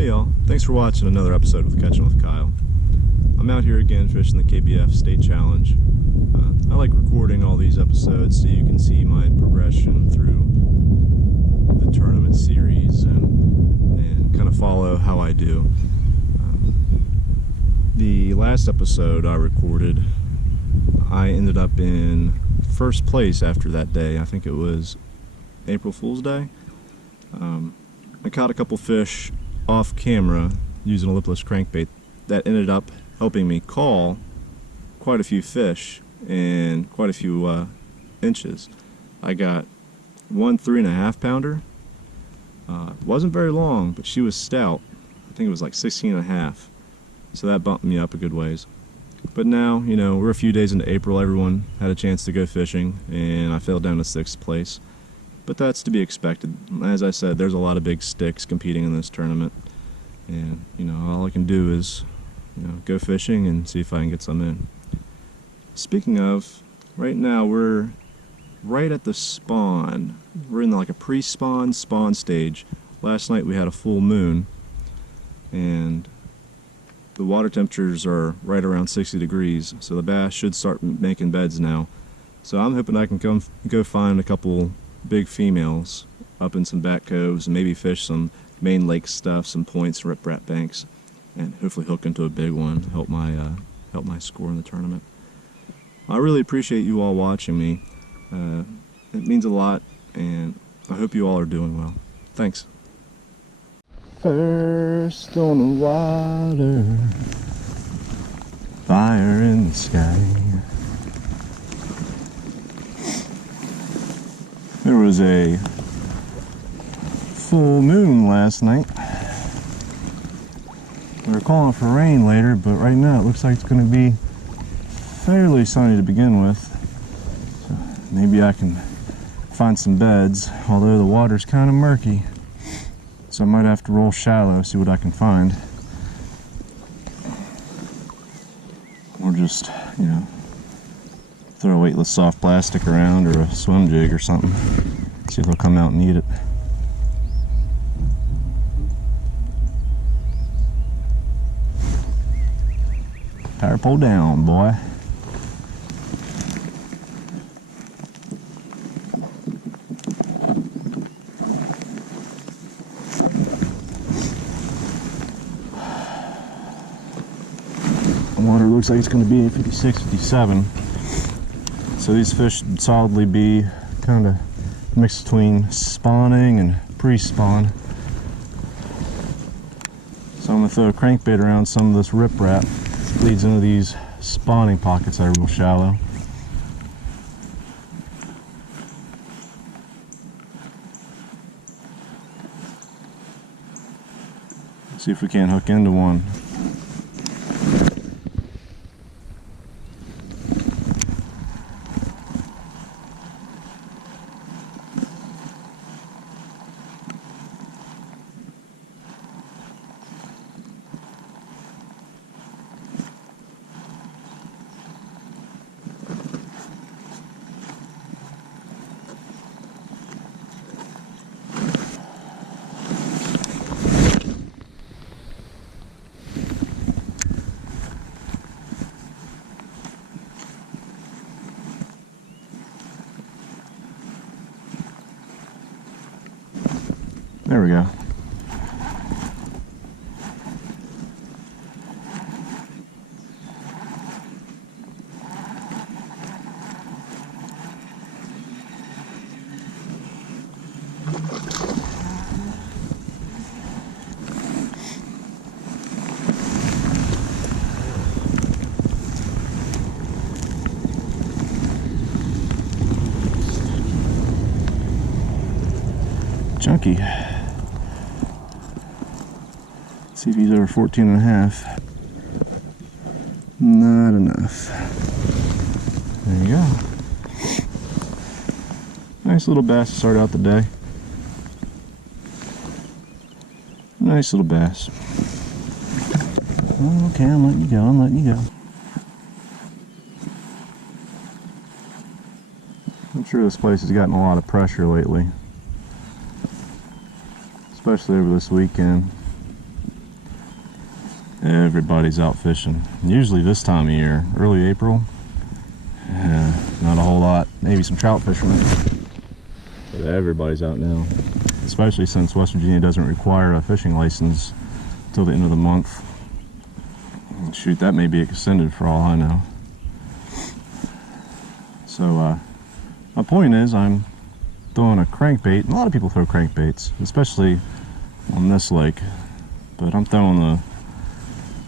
Hey y'all, thanks for watching another episode of Catching with Kyle. I'm out here again fishing the KBF State Challenge. I like recording all these episodes so you can see my progression through the tournament series and kind of follow how I do. The last episode I recorded, I ended up in first place after that day. I think it was April Fool's Day. I caught a couple fish off camera using a lipless crankbait that ended up helping me call quite a few fish and quite a few inches. I got one 3.5 pounder. Wasn't very long, but she was stout. I think it was like 16.5, so that bumped me up a good ways. But now, you know, we're a few days into April. Everyone had a chance to go fishing, and I fell down to 6th place. But that's to be expected. As I said, there's a lot of big sticks competing in this tournament, and you know, all I can do is, you know, go fishing and see if I can get some in. Speaking of, right now we're right at the spawn. We're in like a pre-spawn spawn stage. Last night we had a full moon, and the water temperatures are right around 60 degrees, so the bass should start making beds now. So I'm hoping I can go find a couple big females up in some back coves and maybe fish some main lake stuff, some points, riprap banks, and hopefully hook into a big one, help my score in the tournament. I really appreciate you all watching me. It means a lot, and I hope you all are doing well. Thanks. First on the water, fire in the sky. There was a full moon last night. We were calling for rain later, but right now it looks like it's going to be fairly sunny to begin with. So maybe I can find some beds, although the water's kind of murky. So I might have to roll shallow, see what I can find. Or just, you know, throw a weightless soft plastic around or a swim jig or something. See if they'll come out and eat it. Power pole down, boy. The water looks like it's going to be at 56, 57. So these fish would solidly be kind of mixed between spawning and pre-spawn. So I'm going to throw a crankbait around some of this riprap. Leads into these spawning pockets that are real shallow. See if we can't hook into one. There we go. Chunky. See if he's over 14.5. Not enough. There you go. Nice little bass to start out the day. Nice little bass. Okay, I'm letting you go, I'm letting you go. I'm sure this place has gotten a lot of pressure lately, especially over this weekend. Everybody's out fishing. Usually this time of year, early April, not a whole lot. Maybe some trout fishermen. But everybody's out now. Especially since West Virginia doesn't require a fishing license till the end of the month. Shoot, that may be extended for all I know. So my point is, I'm throwing a crankbait. A lot of people throw crankbaits, especially on this lake, but I'm throwing the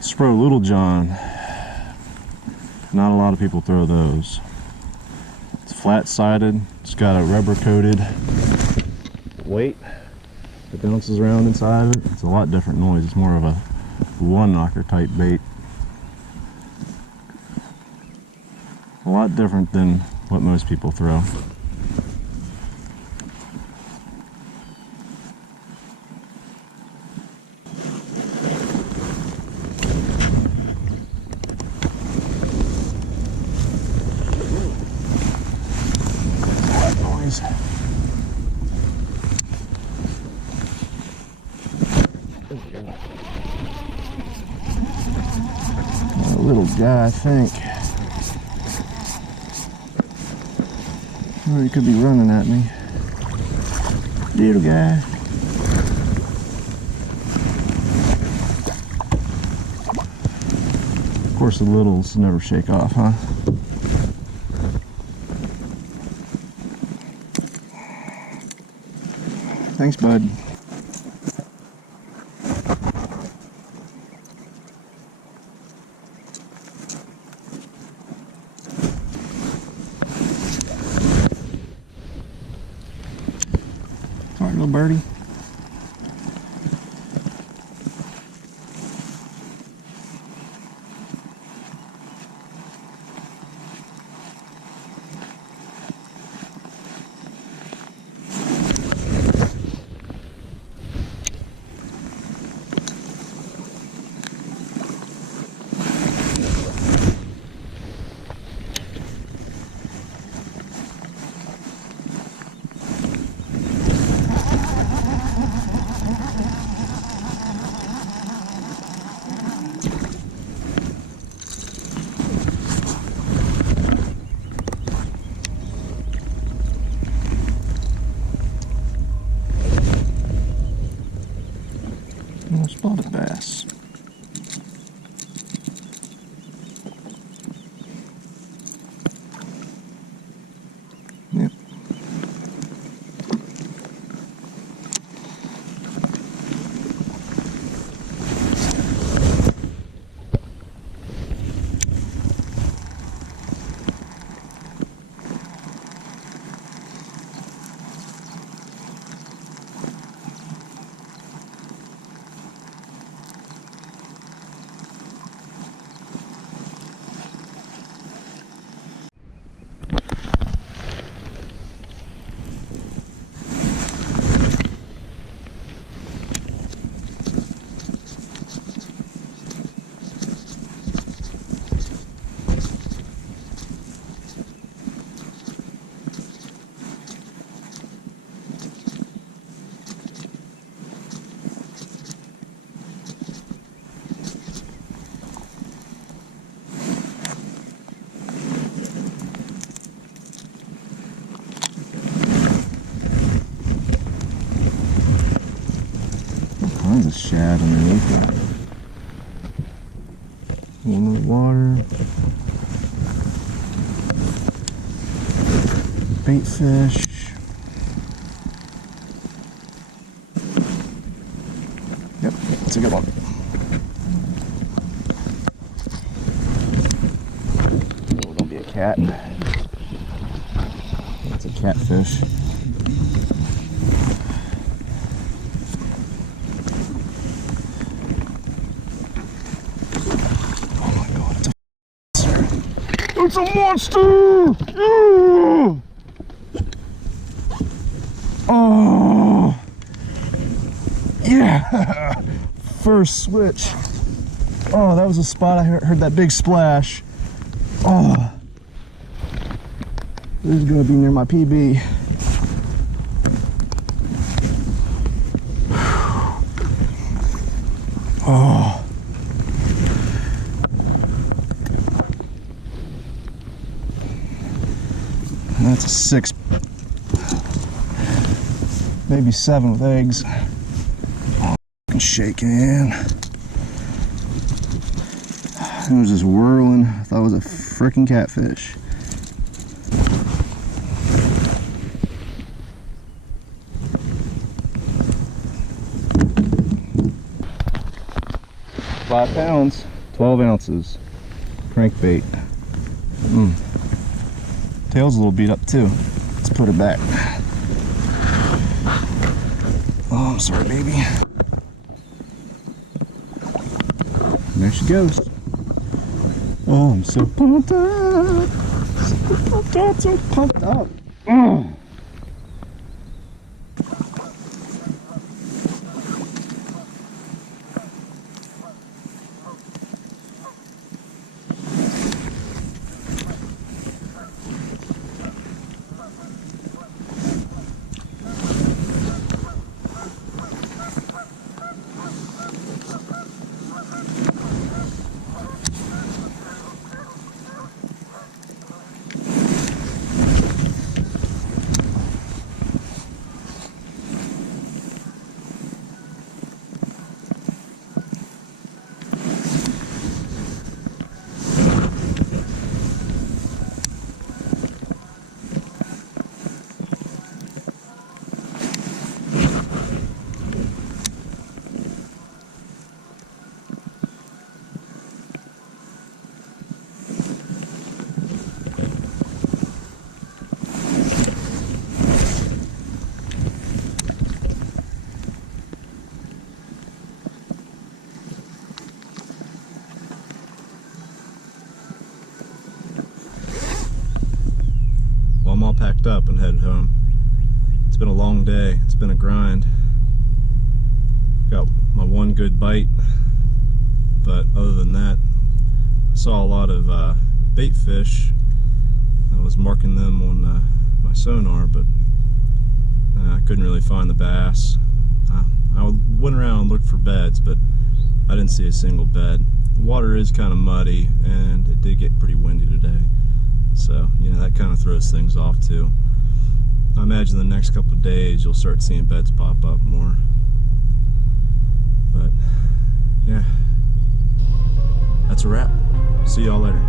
Spro Little John. Not a lot of people throw those. It's flat-sided. It's got a rubber-coated weight that bounces around inside of it. It's a lot different noise. It's more of a one-knocker type bait. A lot different than what most people throw. A little guy, I think. Oh, he could be running at me. Little guy. Of course, the littles never shake off, huh? Thanks, bud. All right, little birdie. Spotted bass. Yep. There's a shad underneath it. One in the water. Bait fish. Yep, that's a good one. Oh, don't be a cat. That's a catfish. It's a monster! Oh! Oh! Yeah! First switch. Oh, that was a spot I heard that big splash. Oh! This is gonna be near my PB. Oh! 6, maybe 7 with eggs. Oh, fucking shaking. It was just whirling. I thought it was a freaking catfish. £5, 12 ounces, crankbait. Tail's a little beat up too. Let's put it back. Oh, I'm sorry, baby. And there she goes. Oh, I'm so pumped up. So pumped up. Oh. I'm all packed up and headed home. It's been a long day. It's been a grind. Got my one good bite, but other than that, I saw a lot of bait fish. I was marking them on my sonar, but I couldn't really find the bass. I went around and looked for beds, but I didn't see a single bed. The water is kind of muddy, and it did get pretty windy today. So, you know, that kind of throws things off too. I imagine the next couple of days you'll start seeing beds pop up more. But, yeah, that's a wrap. See y'all later.